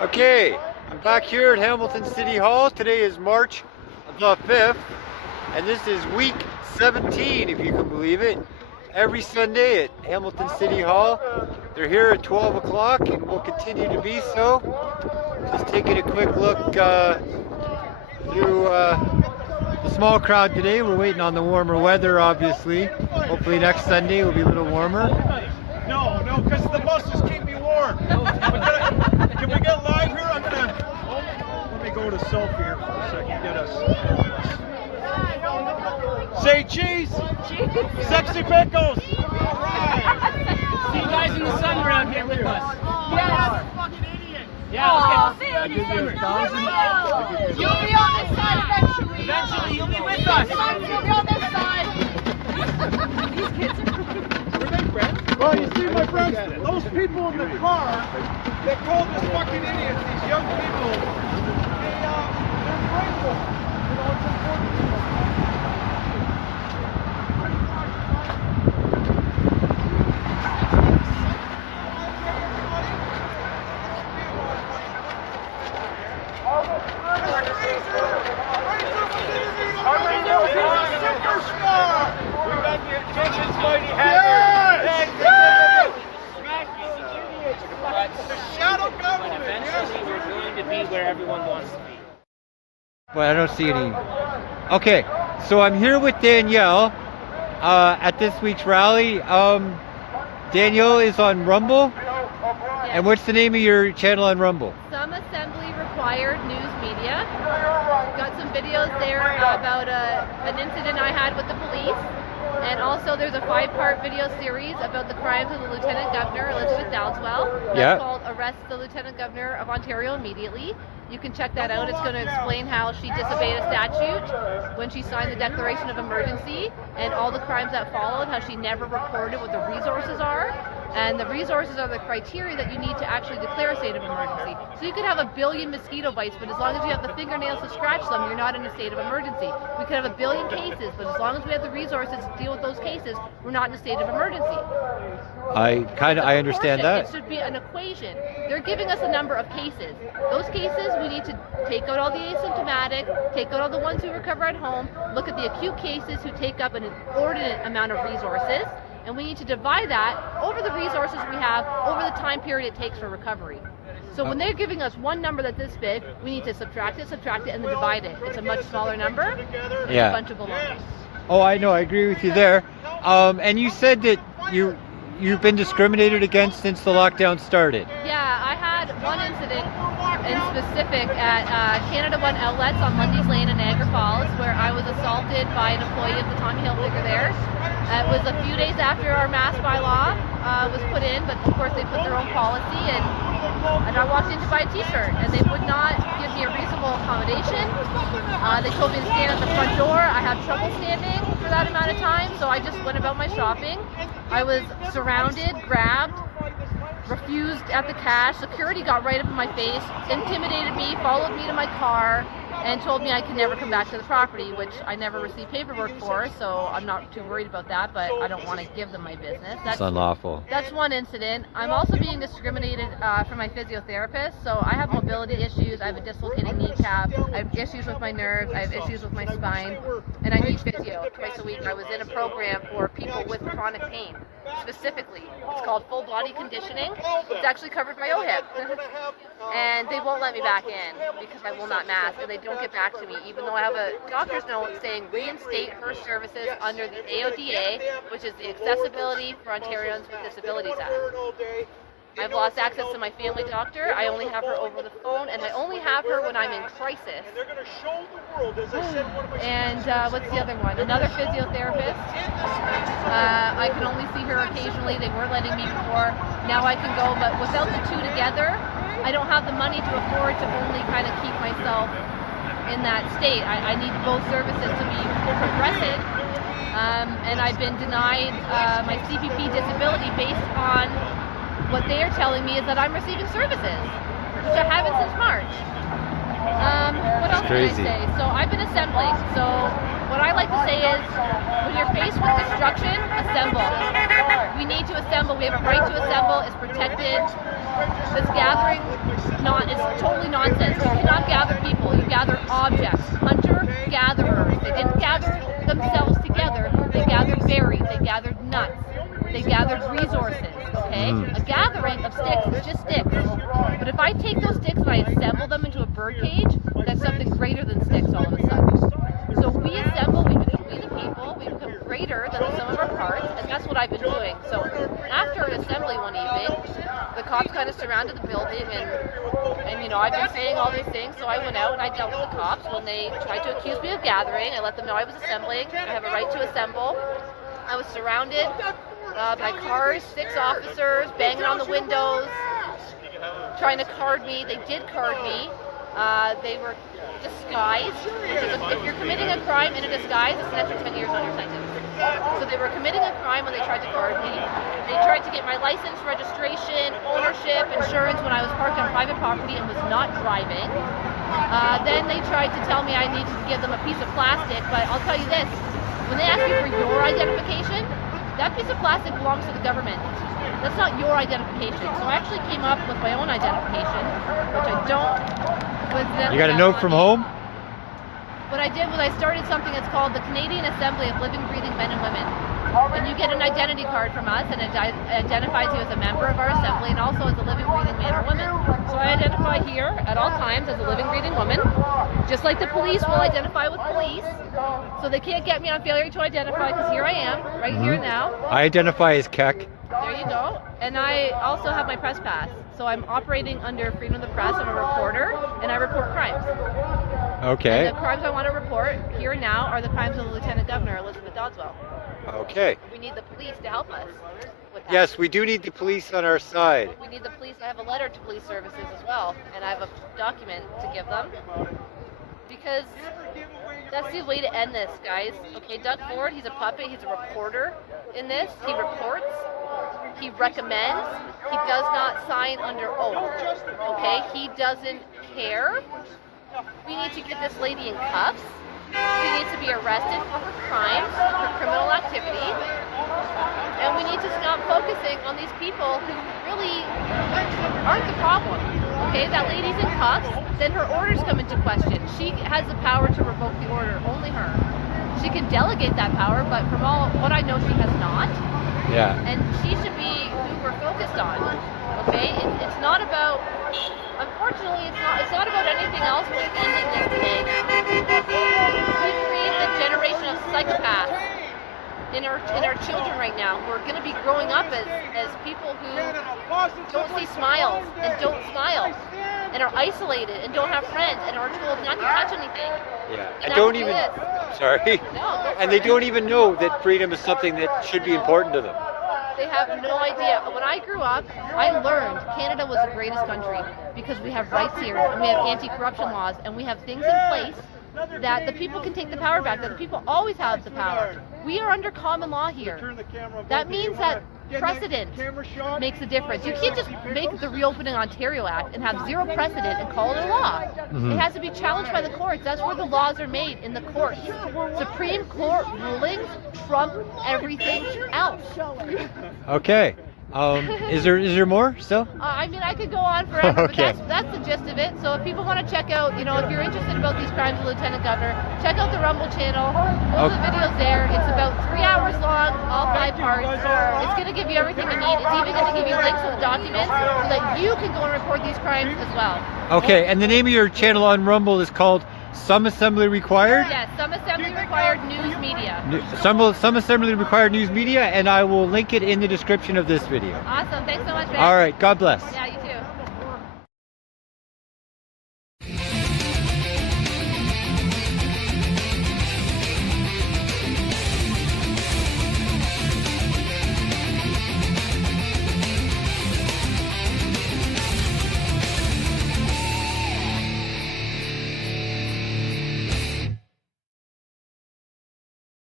Okay, I'm back here at Hamilton City Hall. Today is March the 5th, and this is week 17, if you can believe it. Every Sunday at Hamilton City Hall. They're here at 12 o'clock and will continue to be so. Just taking a quick look through the small crowd today. We're waiting on the warmer weather, obviously. Hopefully next Sunday will be a little warmer. No, because the buses keep me warm. Can we get live here? Let me go to selfie here for a second. Get us. Say cheese. Cheese. Sexy pickles. See you guys in the sun around here with us. Yes. Yeah, See let's you get in the summer. You'll be on this side eventually. Eventually, you'll be with us. You'll be on this side. These kids are Well, you see, my friends, those people in the car that called us fucking idiots, these young people, they're grateful. You know, it's important. Where everyone wants to be. But I don't see any. Okay, so I'm here with Danielle at this week's rally. Danielle is on Rumble. And what's the name of your channel on Rumble? Some Assembly Required News Media. Got some videos there about an incident I had with the police. And also there's a 5-part video series about the crimes of the Lieutenant Governor, Elizabeth Dowdeswell. That's called Arrest the Lieutenant Governor of Ontario Immediately. You can check that out. It's going to explain how she disobeyed a statute when she signed the Declaration of Emergency and all the crimes that followed, how she never reported what the resources are. And the resources are the criteria that you need to actually declare a state of emergency. So you could have 1 billion mosquito bites, but as long as you have the fingernails to scratch them, you're not in a state of emergency. We could have 1 billion cases, but as long as we have the resources to deal with those cases, we're not in a state of emergency. I understand that. It should be an equation. They're giving us a number of cases. Those cases, we need to take out all the asymptomatic, take out all the ones who recover at home, look at the acute cases who take up an inordinate amount of resources, and we need to divide that over the resources we have over the time period it takes for recovery. So when they're giving us one number that's this big, we need to subtract it, and then divide it. It's a much smaller number. Yeah. A bunch of baloney. Oh, I know. I agree with you there. And you said that you've been discriminated against since the lockdown started. Yeah, I had one incident in specific at Canada One Outlets on Lundy's Lane in Niagara Falls, where I was assaulted by an employee of the Tommy Hilfiger there. It was a few days after our mask bylaw was put in, but of course they put their own policy, and I walked in to buy a t-shirt, and they would not give me a reasonable accommodation. They told me to stand at the front door. I had trouble standing for that amount of time, so I just went about my shopping. I was surrounded, grabbed, refused at the cash. Security got right up in my face, intimidated me, followed me to my car, and told me I could never come back to the property, which I never received paperwork for, so I'm not too worried about that, but I don't want to give them my business. That's unlawful. That's one incident. I'm also being discriminated from my physiotherapist, so I have mobility issues, I have a dislocated kneecap, I have issues with my nerves, I have issues with my spine, and I need physio twice a week. I was in a program for people with chronic pain, specifically. It's called full body conditioning. It's actually covered by OHIP. And they won't let me back in because I will not mask, and they don't get back to me, even though I have a doctor's note saying reinstate her services under the AODA, which is the Accessibility for Ontarians with Disabilities Act. I've lost access to my family doctor. I only have her over the phone, and I only have her when I'm in crisis. And what's the other one? Another physiotherapist. I can only see her occasionally. They weren't letting me before. Now I can go, but without the two together, I don't have the money to afford to only kind of keep myself in that state. I need both services to be progressive. And I've been denied my CPP disability based on what they are telling me is that I'm receiving services, which I haven't since March. What else can I say? So I've been assembling. So what I like to say is, when you're faced with destruction, assemble. We need to assemble. We have a right to assemble. It's protected This gathering is totally nonsense. You cannot gather people, you gather objects. Hunter-gatherers. They didn't gather themselves together, they gathered berries, they gathered nuts, they gathered resources, okay? A gathering of sticks is just sticks. But if I take those sticks and I assemble them into a birdcage, that's something greater than sticks all of a sudden. So we assemble, we become we the people, we become greater than the sum of our parts, and that's what I've been doing. So after an assembly one evening, the cops kind of surrounded the building, and you know, I've been saying all these things, so I went out and I dealt with the cops when they tried to accuse me of gathering. I let them know I was assembling. I have a right to assemble. I was surrounded by cars, 6 officers, banging on the windows, trying to card me. They did card me. They were disguised. If you're committing a crime in a disguise, it's an extra 10 years on your sentence. So they were committing a crime when they tried to card me. They tried to get my license, registration, ownership, insurance when I was parked on private property and was not driving. Then they tried to tell me I needed to give them a piece of plastic, but I'll tell you this, when they ask you for your identification, that piece of plastic belongs to the government. That's not your identification. So I actually came up with my own identification, which I don't. You got a note from home? What I did was I started something that's called the Canadian Assembly of Living, Breathing Men and Women. And you get an identity card from us, and it identifies you as a member of our assembly and also as a living, breathing man or woman. So I identify here at all times as a living, breathing woman, just like the police will identify with police. So they can't get me on failure to identify because here I am, right here now. I identify as Keck. There you go. And I also have my press pass. So I'm operating under freedom of the press. I'm a reporter, and I report crimes. Okay. And the crimes I want to report here now are the crimes of the Lieutenant Governor, Elizabeth Doddswell. Okay. We need the police to help us with that. Yes, we do need the police on our side. We need the police. I have a letter to police services as well, and I have a document to give them. Because that's the way to end this, guys. Okay, Doug Ford, he's a puppet. He's a reporter in this. He reports. He recommends. He does not sign under oath. Okay, he doesn't care. We need to get this lady in cuffs. She needs to be arrested for her crimes, her criminal activity. And we need to stop focusing on these people who really aren't the problem. Okay, that lady's in cuffs, then her orders come into question. She has the power to revoke the order, only her. She can delegate that power, but from all what I know, she has not. Yeah. And she should be who we're focused on. Okay, it's not about. Unfortunately, it's not about anything else but ending this today now. We've created a generation of psychopaths in our children right now who are going to be growing up as people who don't see smiles and don't smile and are isolated and don't have friends and are told not to touch anything. Yeah. And And not don't to do even. this. Sorry. No, go And for they it. don't even know that freedom is something that should be important to them. They have no idea. When I grew up, I learned Canada was the greatest country because we have rights here and we have anti-corruption laws and we have things in place that the people can take the power back, that the people always have the power. We are under common law here. That means that precedent makes a difference. You can't just make the Reopening Ontario Act and have zero precedent and call it a law. It has to be challenged by the courts. That's where the laws are made, in the courts. Supreme Court rulings trump everything else. Okay. Is there more still? I mean, I could go on forever, Okay. but that's the gist of it. So if people want to check out, you know, if you're interested about these crimes of Lieutenant Governor, check out the Rumble channel. All the videos there. It's about 3 hours long, all 5 parts. It's going to give you everything you need. It's even going to give you links to the documents so that you can go and report these crimes as well. Okay, and the name of your channel on Rumble is called Some Assembly Required? Yes, Some Assembly Required News Media. Some Assembly Required News Media, and I will link it in the description of this video. Awesome. Thanks so much, man. All right, God bless. Yeah, you